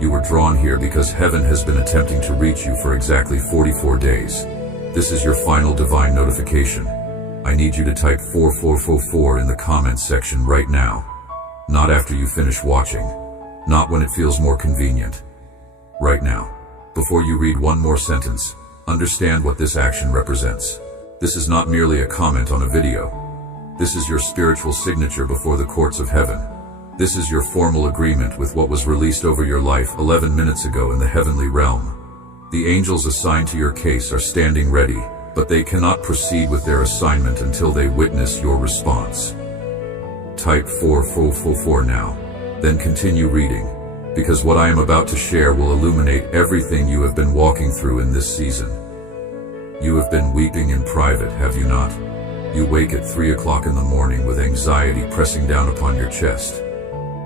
You were drawn here because heaven has been attempting to reach you for exactly 44 days. This is your final divine notification. I need you to type 4444 in the comments section right now. Not after you finish watching. Not when it feels more convenient. Right now. Before you read one more sentence, understand what this action represents. This is not merely a comment on a video. This is your spiritual signature before the courts of heaven. This is your formal agreement with what was released over your life 11 minutes ago in the heavenly realm. The angels assigned to your case are standing ready, but they cannot proceed with their assignment until they witness your response. Type 4444 now, then continue reading, because what I am about to share will illuminate everything you have been walking through in this season. You have been weeping in private, have you not? You wake at 3 o'clock in the morning with anxiety pressing down upon your chest.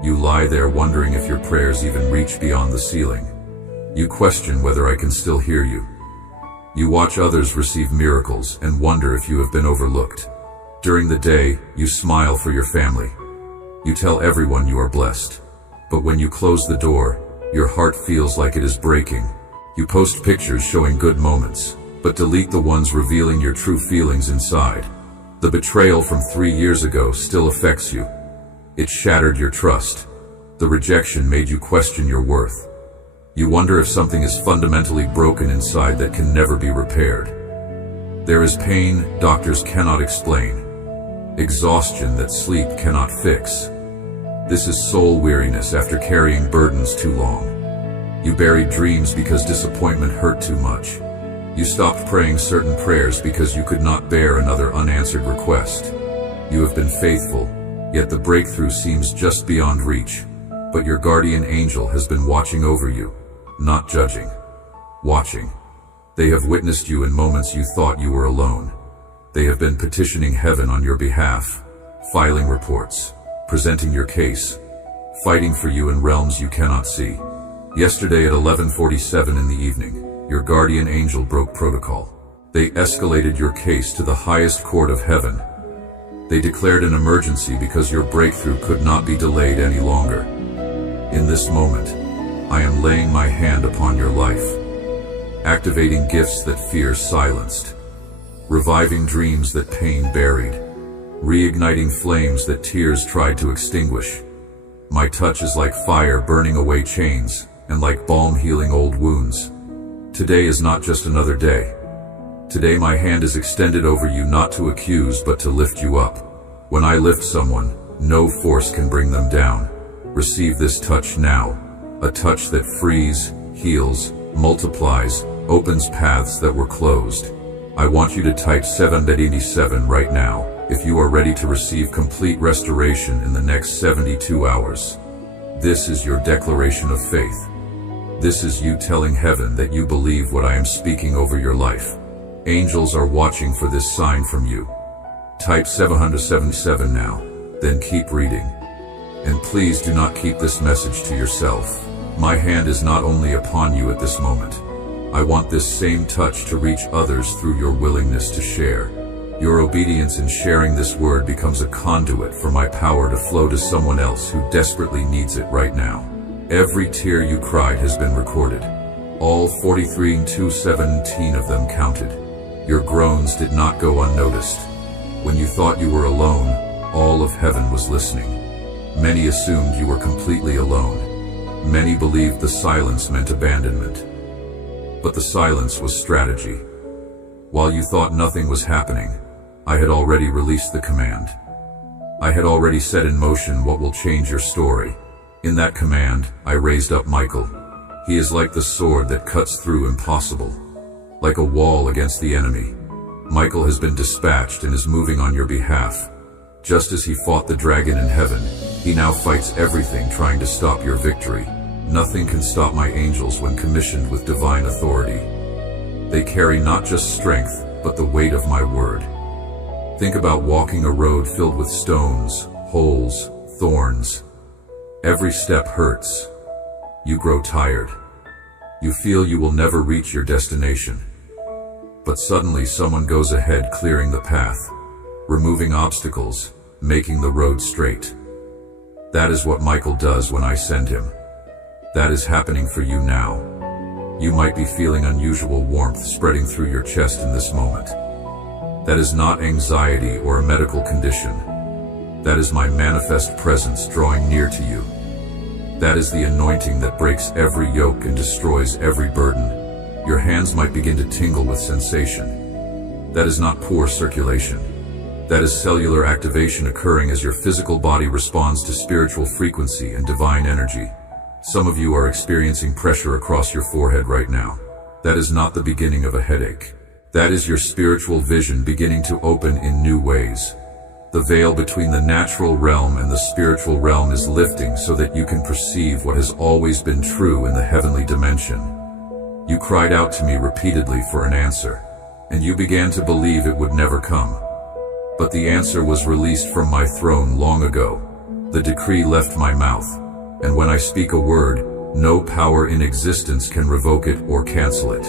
You lie there wondering if your prayers even reach beyond the ceiling. You question whether I can still hear you. You watch others receive miracles and wonder if you have been overlooked. During the day, you smile for your family. You tell everyone you are blessed. But when you close the door, your heart feels like it is breaking. You post pictures showing good moments, but delete the ones revealing your true feelings inside. The betrayal from 3 years ago still affects you. It shattered your trust. The rejection made you question your worth. You wonder if something is fundamentally broken inside that can never be repaired. There is pain doctors cannot explain. Exhaustion that sleep cannot fix. This is soul weariness after carrying burdens too long. You buried dreams because disappointment hurt too much. You stopped praying certain prayers because you could not bear another unanswered request. You have been faithful, yet the breakthrough seems just beyond reach. But your guardian angel has been watching over you, not judging. Watching. They have witnessed you in moments you thought you were alone. They have been petitioning heaven on your behalf, filing reports, presenting your case, fighting for you in realms you cannot see. Yesterday at 11:47 in the evening, your guardian angel broke protocol. They escalated your case to the highest court of heaven. They declared an emergency because your breakthrough could not be delayed any longer. In this moment, I am laying my hand upon your life, activating gifts that fear silenced, reviving dreams that pain buried, reigniting flames that tears tried to extinguish. My touch is like fire burning away chains, and like balm healing old wounds. Today is not just another day. Today my hand is extended over you not to accuse but to lift you up. When I lift someone, no force can bring them down. Receive this touch now. A touch that frees, heals, multiplies, opens paths that were closed. I want you to type 787 right now if you are ready to receive complete restoration in the next 72 hours. This is your declaration of faith. This is you telling heaven that you believe what I am speaking over your life. Angels are watching for this sign from you. Type 777 now, then keep reading. And please do not keep this message to yourself. My hand is not only upon you at this moment. I want this same touch to reach others through your willingness to share. Your obedience in sharing this word becomes a conduit for my power to flow to someone else who desperately needs it right now. Every tear you cried has been recorded. All 43 and 217 of them counted. Your groans did not go unnoticed. When you thought you were alone, all of heaven was listening. Many assumed you were completely alone. Many believed the silence meant abandonment. But the silence was strategy. While you thought nothing was happening, I had already released the command. I had already set in motion what will change your story. In that command, I raised up Michael. He is like the sword that cuts through impossible, like a wall against the enemy. Michael has been dispatched and is moving on your behalf. Just as he fought the dragon in heaven, he now fights everything trying to stop your victory. Nothing can stop my angels when commissioned with divine authority. They carry not just strength, but the weight of my word. Think about walking a road filled with stones, holes, thorns. Every step hurts. You grow tired. You feel you will never reach your destination. But suddenly someone goes ahead, clearing the path, removing obstacles, making the road straight. That is what Michael does when I send him. That is happening for you now. You might be feeling unusual warmth spreading through your chest in this moment. That is not anxiety or a medical condition. That is my manifest presence drawing near to you. That is the anointing that breaks every yoke and destroys every burden. Your hands might begin to tingle with sensation. That is not poor circulation. That is cellular activation occurring as your physical body responds to spiritual frequency and divine energy. Some of you are experiencing pressure across your forehead right now. That is not the beginning of a headache. That is your spiritual vision beginning to open in new ways. The veil between the natural realm and the spiritual realm is lifting so that you can perceive what has always been true in the heavenly dimension. You cried out to me repeatedly for an answer, and you began to believe it would never come. But the answer was released from my throne long ago. The decree left my mouth, and when I speak a word, no power in existence can revoke it or cancel it.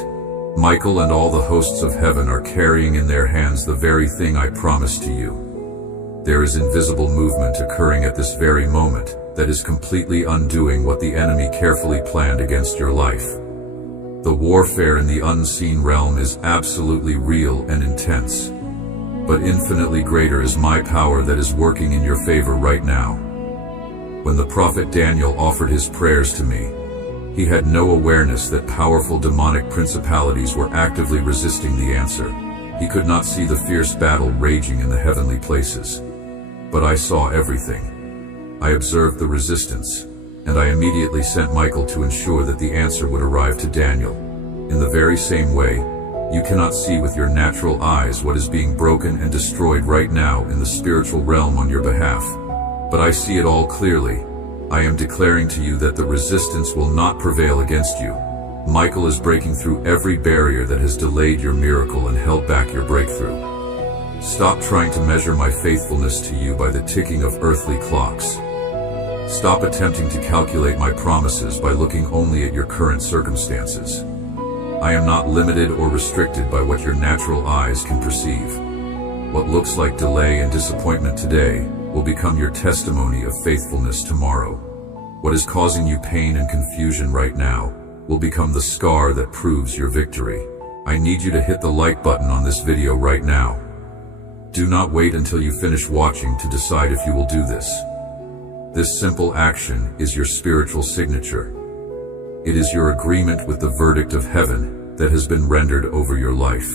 Michael and all the hosts of heaven are carrying in their hands the very thing I promised to you. There is invisible movement occurring at this very moment that is completely undoing what the enemy carefully planned against your life. The warfare in the unseen realm is absolutely real and intense, but infinitely greater is my power that is working in your favor right now. When the prophet Daniel offered his prayers to me, he had no awareness that powerful demonic principalities were actively resisting the answer. He could not see the fierce battle raging in the heavenly places. But I saw everything. I observed the resistance, and I immediately sent Michael to ensure that the answer would arrive to Daniel. In the very same way, you cannot see with your natural eyes what is being broken and destroyed right now in the spiritual realm on your behalf. But I see it all clearly. I am declaring to you that the resistance will not prevail against you. Michael is breaking through every barrier that has delayed your miracle and held back your breakthrough. Stop trying to measure my faithfulness to you by the ticking of earthly clocks. Stop attempting to calculate my promises by looking only at your current circumstances. I am not limited or restricted by what your natural eyes can perceive. What looks like delay and disappointment today will become your testimony of faithfulness tomorrow. What is causing you pain and confusion right now will become the scar that proves your victory. I need you to hit the like button on this video right now. Do not wait until you finish watching to decide if you will do this. This simple action is your spiritual signature. It is your agreement with the verdict of heaven that has been rendered over your life.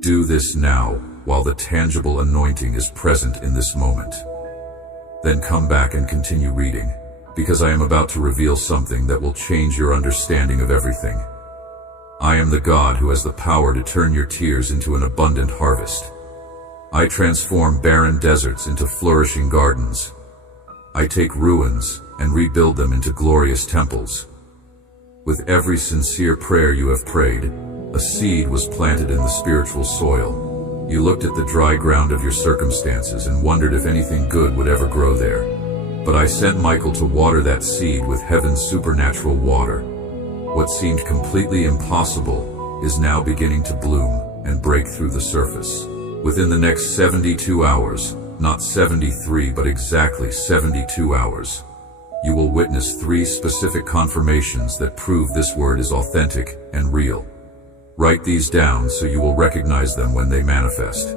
Do this now while the tangible anointing is present in this moment. Then come back and continue reading, because I am about to reveal something that will change your understanding of everything. I am the God who has the power to turn your tears into an abundant harvest. I transform barren deserts into flourishing gardens. I take ruins and rebuild them into glorious temples. With every sincere prayer you have prayed, a seed was planted in the spiritual soil. You looked at the dry ground of your circumstances and wondered if anything good would ever grow there. But I sent Michael to water that seed with heaven's supernatural water. What seemed completely impossible is now beginning to bloom and break through the surface. Within the next 72 hours, not 73 but exactly 72 hours, you will witness 3 specific confirmations that prove this word is authentic and real. Write these down so you will recognize them when they manifest.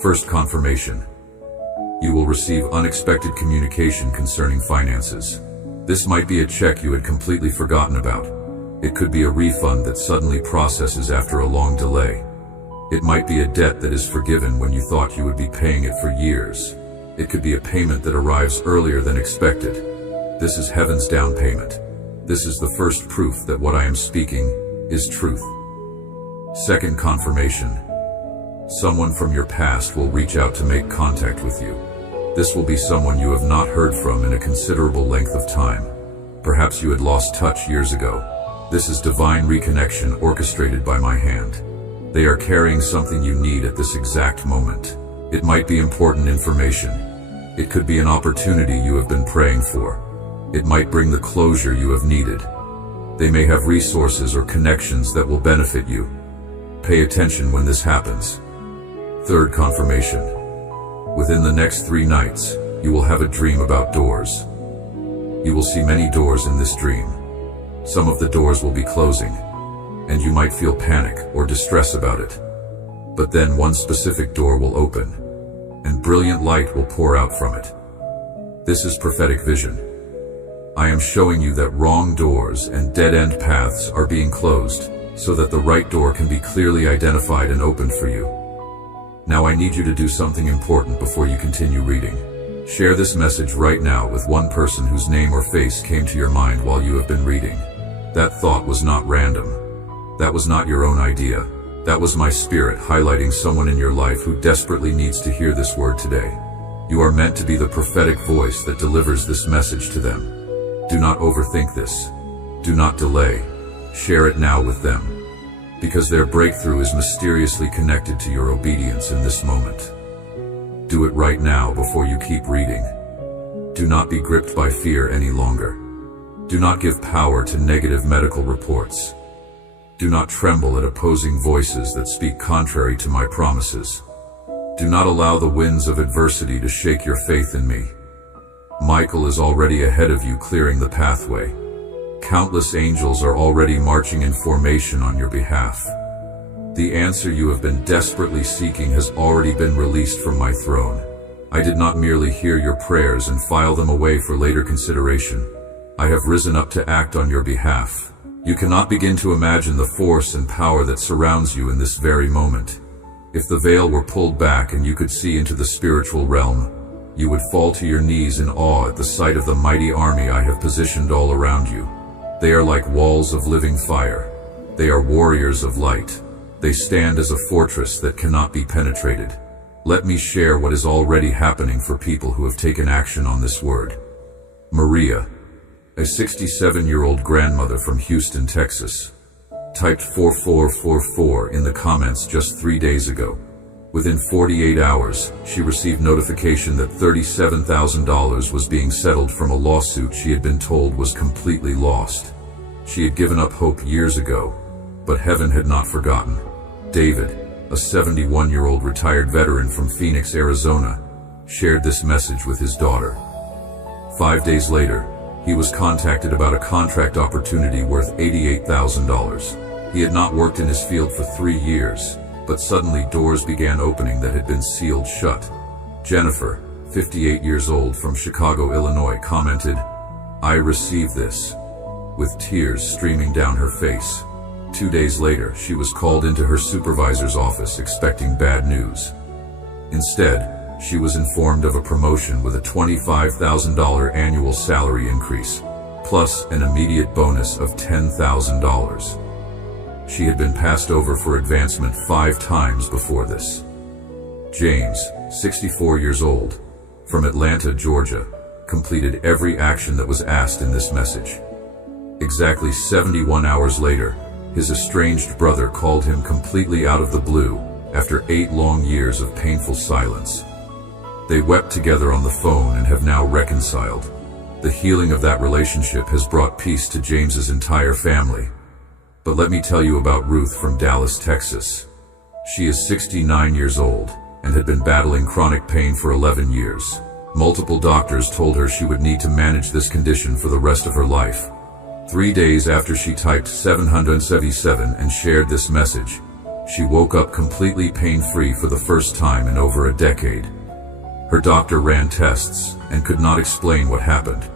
First confirmation. You will receive unexpected communication concerning finances. This might be a check you had completely forgotten about. It could be a refund that suddenly processes after a long delay. It might be a debt that is forgiven when you thought you would be paying it for years. It could be a payment that arrives earlier than expected. This is heaven's down payment. This is the first proof that what I am speaking is truth. Second confirmation. Someone from your past will reach out to make contact with you. This will be someone you have not heard from in a considerable length of time. Perhaps you had lost touch years ago. This is divine reconnection orchestrated by my hand. They are carrying something you need at this exact moment. It might be important information. It could be an opportunity you have been praying for. It might bring the closure you have needed. They may have resources or connections that will benefit you. Pay attention when this happens. Third confirmation. Within the next 3 nights, you will have a dream about doors. You will see many doors in this dream. Some of the doors will be closing, and you might feel panic or distress about it. But then one specific door will open, and brilliant light will pour out from it. This is prophetic vision. I am showing you that wrong doors and dead-end paths are being closed, so that the right door can be clearly identified and opened for you. Now I need you to do something important before you continue reading. Share this message right now with one person whose name or face came to your mind while you have been reading. That thought was not random. That was not your own idea. That was my spirit highlighting someone in your life who desperately needs to hear this word today. You are meant to be the prophetic voice that delivers this message to them. Do not overthink this. Do not delay. Share it now with them, because their breakthrough is mysteriously connected to your obedience in this moment. Do it right now before you keep reading. Do not be gripped by fear any longer. Do not give power to negative medical reports. Do not tremble at opposing voices that speak contrary to my promises. Do not allow the winds of adversity to shake your faith in me. Michael is already ahead of you, clearing the pathway. Countless angels are already marching in formation on your behalf. The answer you have been desperately seeking has already been released from my throne. I did not merely hear your prayers and file them away for later consideration. I have risen up to act on your behalf. You cannot begin to imagine the force and power that surrounds you in this very moment. If the veil were pulled back and you could see into the spiritual realm, you would fall to your knees in awe at the sight of the mighty army I have positioned all around you. They are like walls of living fire. They are warriors of light. They stand as a fortress that cannot be penetrated. Let me share what is already happening for people who have taken action on this word. Maria, a 67-year-old grandmother from Houston, Texas, typed 4444 in the comments just 3 days ago. Within 48 hours, she received notification that $37,000 was being settled from a lawsuit she had been told was completely lost. She had given up hope years ago, but heaven had not forgotten. David, a 71-year-old retired veteran from Phoenix, Arizona, shared this message with his daughter. 5 days later, he was contacted about a contract opportunity worth $88,000. He had not worked in his field for 3 years, but suddenly doors began opening that had been sealed shut. Jennifer, 58 years old from Chicago, Illinois, commented, "I received this," with tears streaming down her face. 2 days later, she was called into her supervisor's office expecting bad news. Instead, she was informed of a promotion with a $25,000 annual salary increase, plus an immediate bonus of $10,000. She had been passed over for advancement 5 times before this. James, 64 years old, from Atlanta, Georgia, completed every action that was asked in this message. Exactly 71 hours later, his estranged brother called him completely out of the blue after 8 long years of painful silence. They wept together on the phone and have now reconciled. The healing of that relationship has brought peace to James's entire family. But let me tell you about Ruth from Dallas, Texas. She is 69 years old and had been battling chronic pain for 11 years. Multiple doctors told her she would need to manage this condition for the rest of her life. 3 days after she typed 777 and shared this message, she woke up completely pain-free for the first time in over a decade. Her doctor ran tests and could not explain what happened.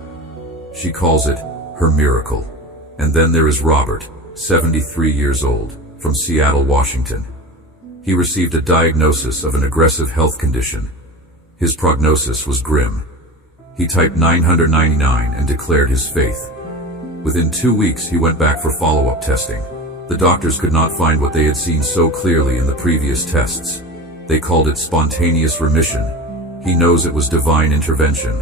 She calls it her miracle. And then there is Robert, 73 years old, from Seattle, Washington. He received a diagnosis of an aggressive health condition. His prognosis was grim. He typed 999 and declared his faith. Within 2 weeks, he went back for follow-up testing. The doctors could not find what they had seen so clearly in the previous tests. They called it spontaneous remission. He knows it was divine intervention.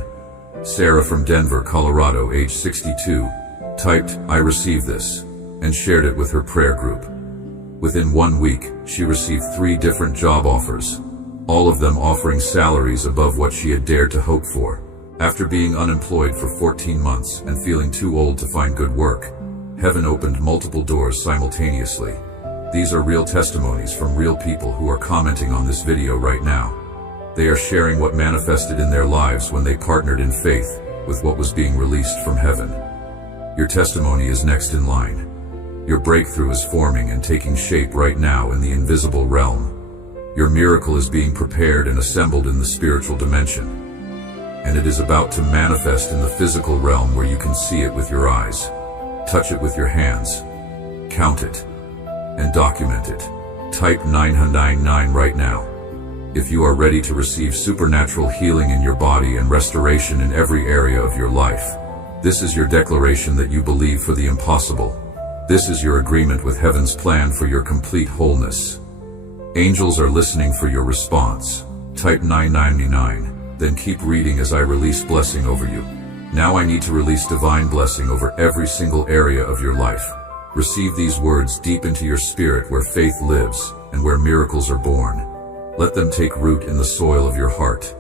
Sarah from Denver, Colorado, age 62, typed, "I received this," and shared it with her prayer group. Within 1 week, she received 3 different job offers, all of them offering salaries above what she had dared to hope for. After being unemployed for 14 months and feeling too old to find good work, heaven opened multiple doors simultaneously. These are real testimonies from real people who are commenting on this video right now. They are sharing what manifested in their lives when they partnered in faith, with what was being released from heaven. Your testimony is next in line. Your breakthrough is forming and taking shape right now in the invisible realm. Your miracle is being prepared and assembled in the spiritual dimension. And it is about to manifest in the physical realm where you can see it with your eyes, touch it with your hands, count it, and document it. Type 999 right now. If you are ready to receive supernatural healing in your body and restoration in every area of your life, this is your declaration that you believe for the impossible. This is your agreement with heaven's plan for your complete wholeness. Angels are listening for your response. Type 999, then keep reading as I release blessing over you. Now I need to release divine blessing over every single area of your life. Receive these words deep into your spirit where faith lives and where miracles are born. Let them take root in the soil of your heart.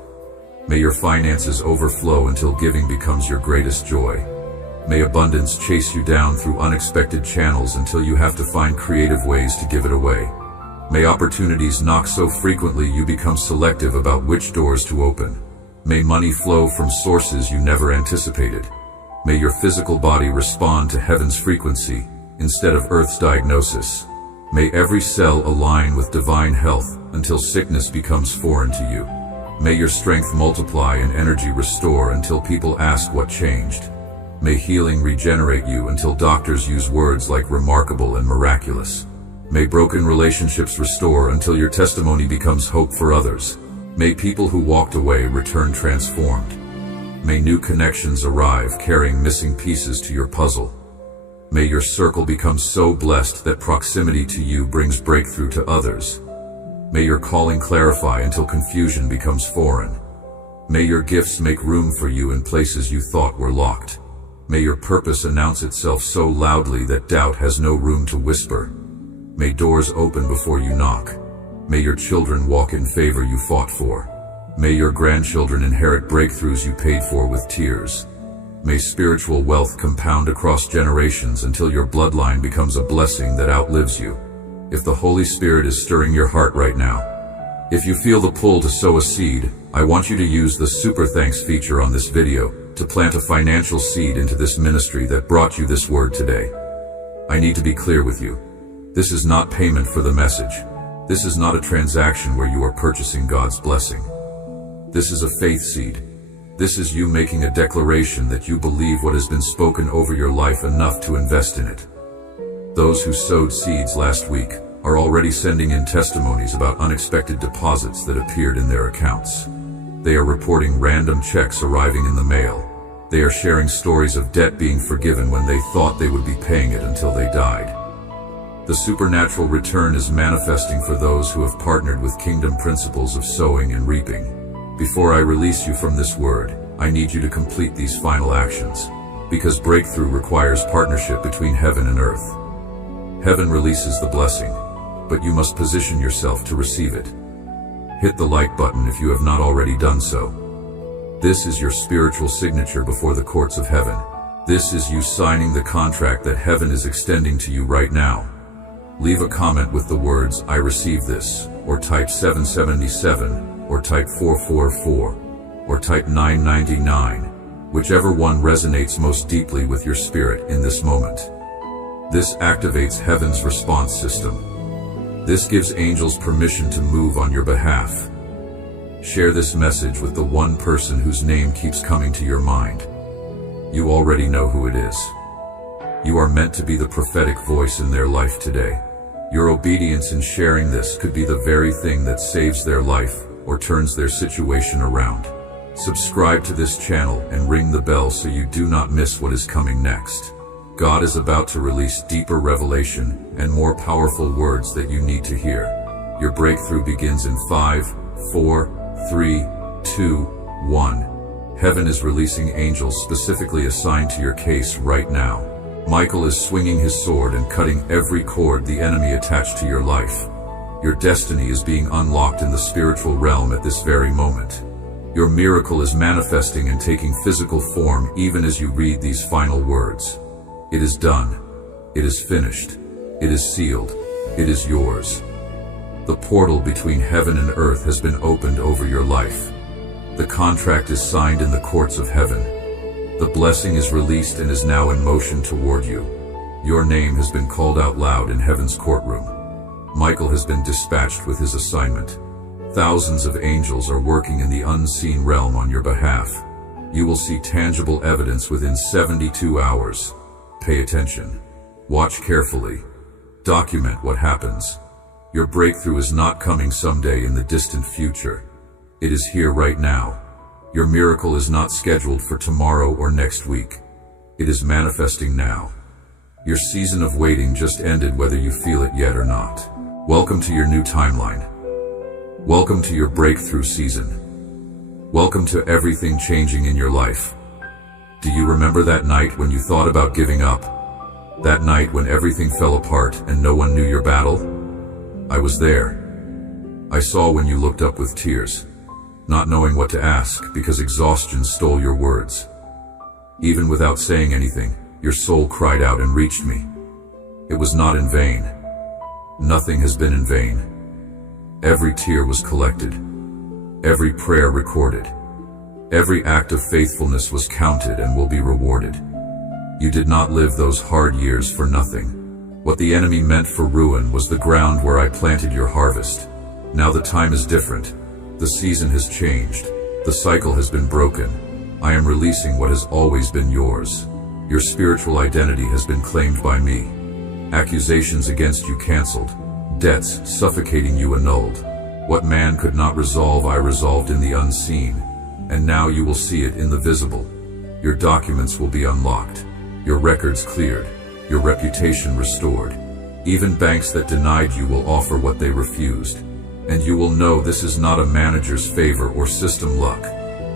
May your finances overflow until giving becomes your greatest joy. May abundance chase you down through unexpected channels until you have to find creative ways to give it away. May opportunities knock so frequently you become selective about which doors to open. May money flow from sources you never anticipated. May your physical body respond to heaven's frequency instead of earth's diagnosis. May every cell align with divine health until sickness becomes foreign to you. May your strength multiply and energy restore until people ask what changed. May healing regenerate you until doctors use words like remarkable and miraculous. May broken relationships restore until your testimony becomes hope for others. May people who walked away return transformed. May new connections arrive carrying missing pieces to your puzzle. May your circle become so blessed that proximity to you brings breakthrough to others. May your calling clarify until confusion becomes foreign. May your gifts make room for you in places you thought were locked. May your purpose announce itself so loudly that doubt has no room to whisper. May doors open before you knock. May your children walk in favor you fought for. May your grandchildren inherit breakthroughs you paid for with tears. May spiritual wealth compound across generations until your bloodline becomes a blessing that outlives you. If the Holy Spirit is stirring your heart right now, if you feel the pull to sow a seed, I want you to use the Super Thanks feature on this video to plant a financial seed into this ministry that brought you this word today. I need to be clear with you. This is not payment for the message. This is not a transaction where you are purchasing God's blessing. This is a faith seed. This is you making a declaration that you believe what has been spoken over your life enough to invest in it. Those who sowed seeds last week are already sending in testimonies about unexpected deposits that appeared in their accounts. They are reporting random checks arriving in the mail. They are sharing stories of debt being forgiven when they thought they would be paying it until they died. The supernatural return is manifesting for those who have partnered with kingdom principles of sowing and reaping. Before I release you from this word, I need you to complete these final actions, because breakthrough requires partnership between heaven and earth. Heaven releases the blessing, but you must position yourself to receive it. Hit the like button if you have not already done so. This is your spiritual signature before the courts of heaven. This is you signing the contract that heaven is extending to you right now. Leave a comment with the words, "I receive this," or type 777, or type 444, or type 999, whichever one resonates most deeply with your spirit in this moment. This activates heaven's response system. This gives angels permission to move on your behalf. Share this message with the one person whose name keeps coming to your mind. You already know who it is. You are meant to be the prophetic voice in their life today. Your obedience in sharing this could be the very thing that saves their life or turns their situation around. Subscribe to this channel and ring the bell so you do not miss what is coming next. God is about to release deeper revelation and more powerful words that you need to hear. Your breakthrough begins in 5, 4, 3, 2, 1. Heaven is releasing angels specifically assigned to your case right now. Michael is swinging his sword and cutting every cord the enemy attached to your life. Your destiny is being unlocked in the spiritual realm at this very moment. Your miracle is manifesting and taking physical form even as you read these final words. It is done. It is finished. It is sealed. It is yours. The portal between heaven and earth has been opened over your life. The contract is signed in the courts of heaven. The blessing is released and is now in motion toward you. Your name has been called out loud in heaven's courtroom. Michael has been dispatched with his assignment. Thousands of angels are working in the unseen realm on your behalf. You will see tangible evidence within 72 hours. Pay attention. Watch carefully. Document what happens. Your breakthrough is not coming someday in the distant future. It is here right now. Your miracle is not scheduled for tomorrow or next week. It is manifesting now. Your season of waiting just ended, whether you feel it yet or not. Welcome to your new timeline. Welcome to your breakthrough season. Welcome to everything changing in your life. Do you remember that night when you thought about giving up? That night when everything fell apart and no one knew your battle? I was there. I saw when you looked up with tears, not knowing what to ask because exhaustion stole your words. Even without saying anything, your soul cried out and reached me. It was not in vain. Nothing has been in vain. Every tear was collected. Every prayer recorded. Every act of faithfulness was counted and will be rewarded. You did not live those hard years for nothing. What the enemy meant for ruin was the ground where I planted your harvest. Now the time is different. The season has changed. The cycle has been broken. I am releasing what has always been yours. Your spiritual identity has been claimed by me. Accusations against you canceled. Debts suffocating you annulled. What man could not resolve, I resolved in the unseen. And now you will see it in the visible. Your documents will be unlocked. Your records cleared. Your reputation restored. Even banks that denied you will offer what they refused. And you will know this is not a manager's favor or system luck.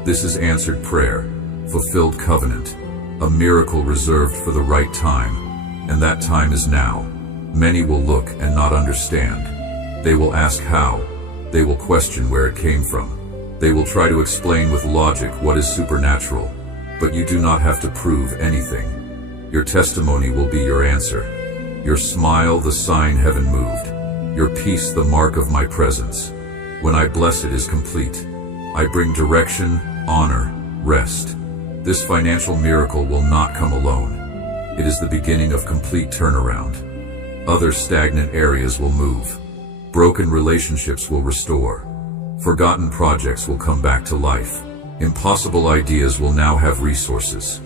This is answered prayer, fulfilled covenant, a miracle reserved for the right time. And that time is now. Many will look and not understand. They will ask how. They will question where it came from. They will try to explain with logic what is supernatural. But you do not have to prove anything. Your testimony will be your answer. Your smile, the sign heaven moved. Your peace, the mark of my presence. When I bless, it is complete. I bring direction, honor, rest. This financial miracle will not come alone. It is the beginning of complete turnaround. Other stagnant areas will move. Broken relationships will restore. Forgotten projects will come back to life. Impossible ideas will now have resources.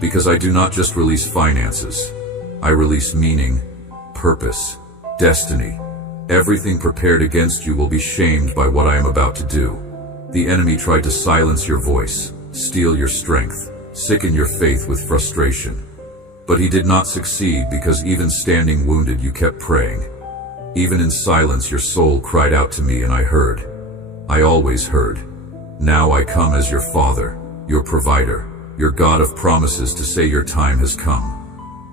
Because I do not just release finances. I release meaning, purpose, destiny. Everything prepared against you will be shamed by what I am about to do. The enemy tried to silence your voice, steal your strength, sicken your faith with frustration. But he did not succeed because even standing wounded you kept praying. Even in silence your soul cried out to me and I heard. I always heard. Now I come as your Father, your provider, your God of promises to say your time has come.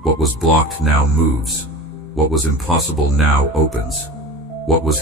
What was blocked now moves. What was impossible now opens. What was